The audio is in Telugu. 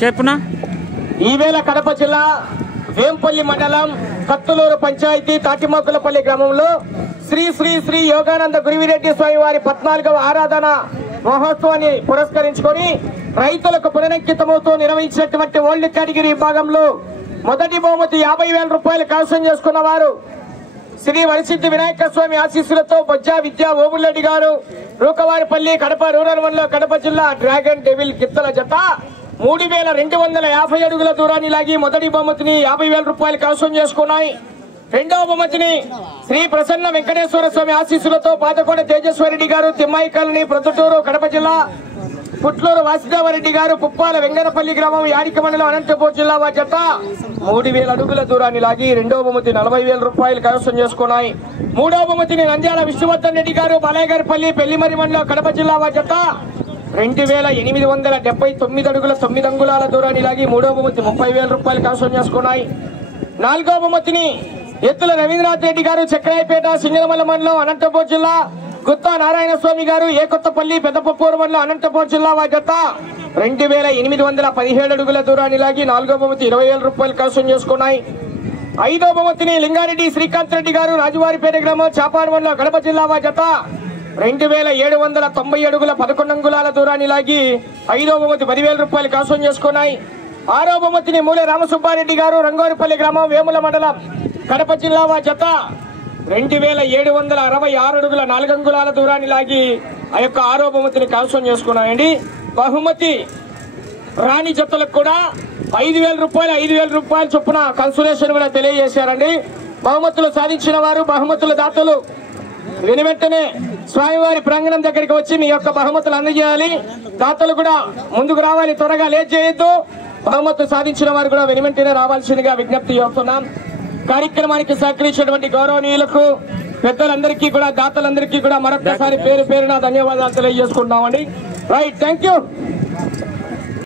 చెప్పునా ఈవేళ కడప జిల్లా వేంపల్లి మండలం కత్తులూరు పంచాయతీ తాటిమొక్కలపల్లి గ్రామంలో శ్రీ శ్రీ శ్రీ యోగానంద గురువిరెడ్డి స్వామి వారి 14వ ఆరాధన మహోత్సవాన్ని పురస్కరించుకొని రైతులకు పునరంకితమవుతూ నిర్వహించినటువంటి ఓల్డ్ కేటగిరీ విభాగంలో మొదటి బహుమతి 50,000 రూపాయలు కైవసం చేసుకున్న వారు శ్రీ వరసిద్ధి వినాయక స్వామి ఆశీస్సులతో బొజ్జా విద్యా ఓబుల్రెడ్డి గారు రూకవారిపల్లి కడప రూరల్ మండలం కడప జిల్లా డ్రాగన్ డెవిల్ గిత్తల జత 3,250 అడుగుల దూరాన్ని లాగి మొదటి బహుమతిని 50,000 రూపాయలు కైవసం చేసుకున్నాయి. రెండవ బహుమతిని శ్రీ ప్రసన్న వెంకటేశ్వర స్వామి ఆశీస్సులతో పాతకోట తేజస్వరెడ్డి గారు తిమ్మాయి కాలనీ ప్రొద్దుటూరు కడప జిల్లా పుట్లూరు వాసుదేవరెడ్డి గారు పుప్పాల వెంగనపల్లి గ్రామం యాడిక మండలం అనంతపూర్ జిల్లా వారి జత 3,000 అడుగుల దూరాన్ని లాగి రెండవ బహుమతి 40,000 రూపాయలు కైవసం చేసుకున్నాయి. మూడవ బహుమతిని నంద్యాల విష్ణువర్ధన్ రెడ్డి గారు బాలయ్యగారిపల్లి పెళ్లిమరి మండలం కడప జిల్లా వారి జత 2,879 అడుగుల 9 అంగుళాల దూరాన్ని లాగి మూడవ బహుమతి 30,000 రూపాయలు కైవసం చేసుకున్నాయి. నాలుగవ బహుమతిని ఎత్తుల రవీంద్రనాథ్ రెడ్డి గారు చక్రాయపేట సింగనమల్ల మండలం అనంతపూర్ జిల్లా గుత్తా నారాయణ స్వామి గారు ఏకొత్తపల్లి పెద్దపప్పూరు మండలం అనంతపూర్ జిల్లా వారి జత 2,817 అడుగుల దూరాన్ని లాగి నాలుగో బహుమతి 20,000 రూపాయలు కైవసం చేసుకున్నాయి. ఐదో బహుమతిని లింగారెడ్డి శ్రీకాంత్ రెడ్డి గారు రాజువారిపేట గ్రామం చాపాడు మండలం కడప జిల్లా వారి జత 2,790 అడుగుల 11 అంగుళాల దూరాన్ని లాగి ఐదో బహుమతి 10,000 రూపాయలు కైవసం చేసుకున్నాయి. ఆరో బహుమతిని మూలే రామసుబ్బారెడ్డి గారు రంగోరిపల్లి గ్రామం వేముల మండలం కడప జిల్లా వారి జత 2,766 అడుగుల 4 అంగుళాల దూరాన్ని లాగి ఆ యొక్క ఆరో బహుమతిని కైవసం చేసుకున్నాయండి. బహుమతి రాణి జతలకు కూడా 5,000 రూపాయలు చొప్పున కన్సులేషన్ కూడా తెలియజేశారండి. బహుమతులు సాధించిన వారు బహుమతుల దాతలు వెనువెంటనే స్వామివారి ప్రాంగణం దగ్గరికి వచ్చి మీ యొక్క బహుమతులు అందజేయాలి. దాతలు కూడా ముందుకు రావాలి, త్వరగా లేట్ చేయొద్దు. బహుమతులు సాధించిన వారు కూడా వెనువెంటనే రావాల్సిందిగా విజ్ఞప్తి చేస్తున్నాం. కార్యక్రమానికి సహకరించినటువంటి గౌరవనీయులకు పెద్దలందరికీ కూడా దాతలందరికీ కూడా మరొకసారి పేరు పేరున ధన్యవాదాలు తెలియజేసుకుంటున్నామండి. Right, thank you.